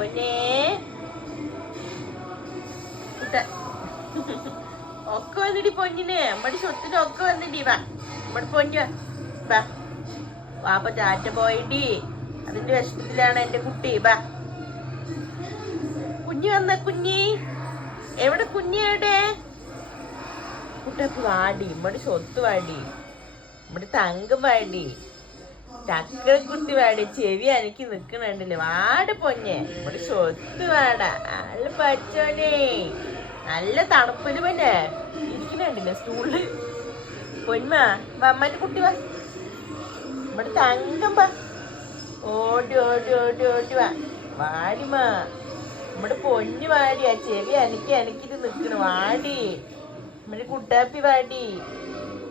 പൊന്നേ ഒക്കെ വന്നിടി പൊന്നിന് നമ്മടെ സ്വത്തിന് ഒക്കെ വന്നിടി വാ നമ്മടെ പൊന്നു വാ വാപ്പ ടാറ്റ പോയിടി അതിന്റെ വിഷമത്തിലാണ് എന്റെ കുട്ടി വാ കുഞ്ഞി വന്ന കുഞ്ഞി എവിടെ കുഞ്ഞി എവിടെ കുട്ടപ്പ് വാടി നമ്മടെ സ്വത്ത് വാടി നമ്മടെ തങ്കം വാടി ചക്കരക്കുട്ടി വാടി ചെവി എനിക്ക് നിക്കണുണ്ടല്ലേ വാട് പൊന്നെ നമ്മടെ സ്വത്ത് വാടാ നല്ല പച്ചോനെ നല്ല തണുപ്പില് പൊന്നെ ഇരിക്കണുണ്ടല്ലേ സ്റ്റൂളില് പൊന്മ അമ്മന്റെ കുട്ടി വാ നമ്മടെ തങ്കം വാ ഓടി ഓടി ഓടി ഓടി വാ വാടിമാ നമ്മടെ പൊന്നു വാടിയാ ചെവി എനിക്കിത് നിക്കണ വാടി നമ്മടെ കുട്ടാപ്പി വാടി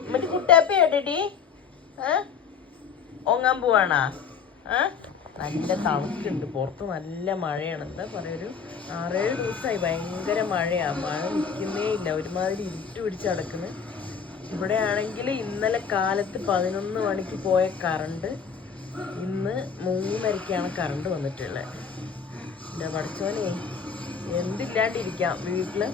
നമ്മടെ കുട്ടാപ്പി എവിടെടി ഓങ്ങാൻ പോവാണാ നല്ല തണുക്കുണ്ട് പുറത്ത് നല്ല മഴയാണ് എന്താ പറയാ ഒരു 6-7 ദിവസമായി ഭയങ്കര മഴയാ മഴ നിൽക്കുന്നേ ഇല്ല ഒരുമാതിരി ഇരുട്ട് പിടിച്ച് കിടക്കുന്നു ഇവിടെ ആണെങ്കിൽ ഇന്നലെ കാലത്ത് 11 മണിക്ക് പോയ കറണ്ട് ഇന്ന് 3:30ക്കാണ് കറണ്ട് വന്നിട്ടുള്ളത് എന്താ പഠിച്ചോനെ എന്തില്ലാണ്ടിരിക്കാം വീട്ടില്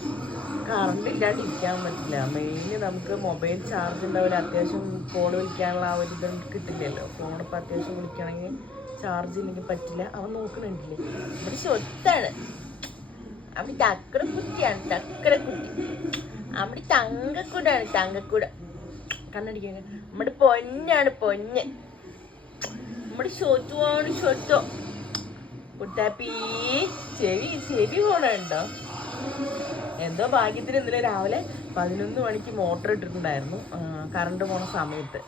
കറണ്ട് ഇല്ലാണ്ടിരിക്കാൻ പറ്റില്ല മെയിന് നമുക്ക് മൊബൈൽ ചാർജ് ഉണ്ടാവില്ല അത്യാവശ്യം ഫോൺ വിളിക്കാനുള്ള ആ ഒരു ഇത് കിട്ടില്ലല്ലോ ഫോണിപ്പോൾ അത്യാവശ്യം വിളിക്കണമെങ്കിൽ ചാർജ് ഇല്ലെങ്കിൽ പറ്റില്ല അവൻ നോക്കണുണ്ടല്ലേ ഇവിടെ സ്വത്താണ് അവിടെ ചക്കരക്കുറ്റിയാണ് ചക്കരക്കുറ്റി അവിടെ തങ്കക്കൂടാണ് തങ്കക്കൂട കണ്ണടിക്കാൻ നമ്മുടെ പൊന്നാണ് പൊന്ന് നമ്മുടെ സ്വത്തുവാണ് സ്വത്തോ കുട്ടാപ്പി ചെവി പോണുണ്ടോ എന്തോ ഭാഗ്യത്തിന് ഇന്നലെ രാവിലെ 11 മണിക്ക് മോട്ടർ ഇട്ടിട്ടുണ്ടായിരുന്നു കറണ്ട് പോണ സമയത്ത്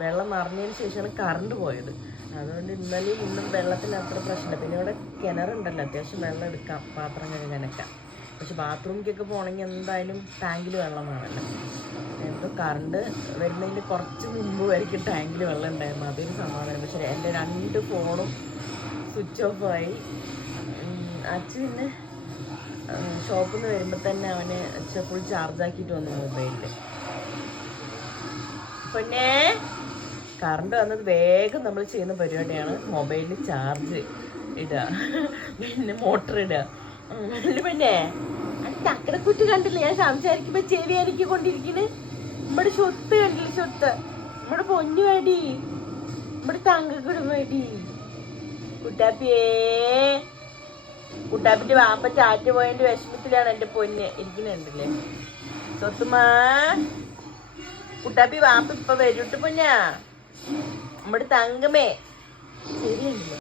വെള്ളം നിറഞ്ഞതിന് ശേഷമാണ് കറണ്ട് പോയത് അതുകൊണ്ട് ഇന്നലെയും ഇന്നും വെള്ളത്തിന് അത്ര പ്രശ്നമില്ല പിന്നെ ഇവിടെ കിണറുണ്ടല്ലോ അത്യാവശ്യം വെള്ളം എടുക്കാം പാത്രം കഴുകാനൊക്കെ പക്ഷെ ബാത്റൂമിലേക്കൊക്കെ പോകണമെങ്കിൽ എന്തായാലും ടാങ്കിൽ വെള്ളം വേണമല്ലോ എന്തോ കറണ്ട് വരുന്നതിൻ്റെ കുറച്ച് മുമ്പ് വരെയ്ക്കും ടാങ്കിൽ വെള്ളം ഉണ്ടായിരുന്നു അതൊരു സമാധാനം പക്ഷെ എൻ്റെ 2 ഫോണും സ്വിച്ച് ഓഫ് ആയി അച്ഛൻ പിന്നെ ഷോപ്പിൽ നിന്ന് വരുമ്പോൾ തന്നെ അവന് ഫുൾ ചാർജ് ആക്കിയിട്ട് വന്നു മൊബൈലിൽ പിന്നെ കറണ്ട് വന്നത് വേഗം നമ്മൾ ചെയ്യുന്ന പരിപാടിയാണ് മൊബൈലിൽ ചാർജ് ഇടുക പിന്നെ മോട്ടർ ഇടുക പിന്നെ അത് ചക്കരക്കുറ്റി കണ്ടില്ല ഞാൻ സംസാരിക്കുമ്പോൾ ചെവി എനിക്ക് കൊണ്ടിരിക്കുന്നത് നമ്മുടെ സ്വത്ത് കണ്ടില്ല സ്വത്ത് നമ്മുടെ പൊന്നു വേടി നമ്മുടെ തങ്കക്കൂടെ വേടി കുട്ടാപ്പിയേ കുട്ടാപ്പിന്റെ വാപ്പ ചാറ്റ പോയതിന്റെ വിഷമത്തിലാണ് എന്റെ പൊന്ന് ഇരിക്കുന്നുണ്ടല്ലേ സ്വത്തുമാ കുട്ടാപ്പി വാപ്പ ഇപ്പൊ വരൂട്ട് പൊന്നാ നമ്മുടെ തങ്കമേ ശരിയല്ലേ